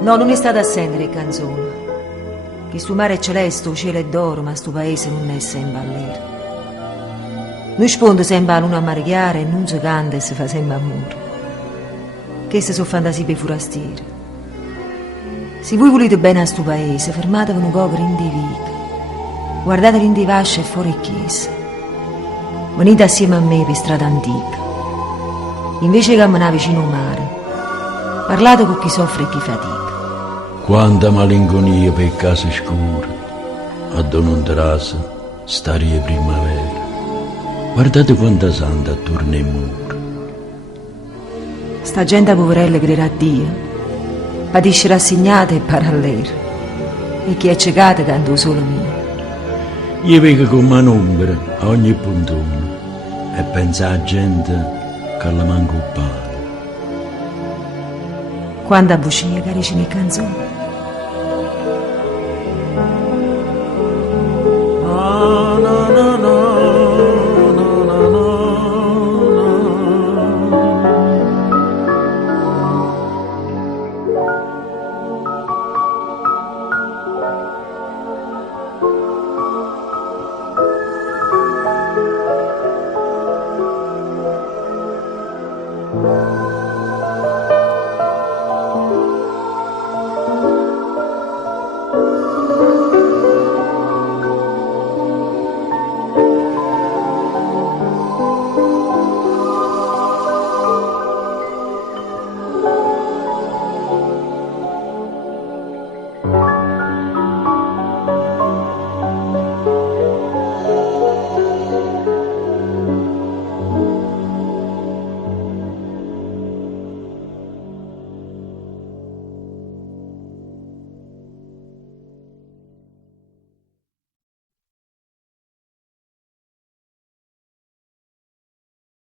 No, non è stata a sentere canzone. Che sto mare è celeste, il cielo è d'oro, ma sto paese non è sempre all'era. Noi sponde sempre l'uno a marigare e non si canta e si fa sempre amore. Queste sono fantasie per forastieri. Se voi volete bene a sto paese, fermatevi un po' in di vica. Guardate in di vasce e fuori chiesa. Venite assieme a me per strada antica. Invece che camminare vicino al mare, parlate con chi soffre e chi fatica. Quanta malinconia per case scure, a Donontrasa, starie primavera. Guardate quanta santa attorno ai muri. Sta gente poverella crederà a Dio, patisce rassegnata e parallera, e chi è ciecato canta il solo mio. Io vedo come un'ombra a ogni puntone e pensa a gente che la manca un pane. Quando a bucia caricine canzoni.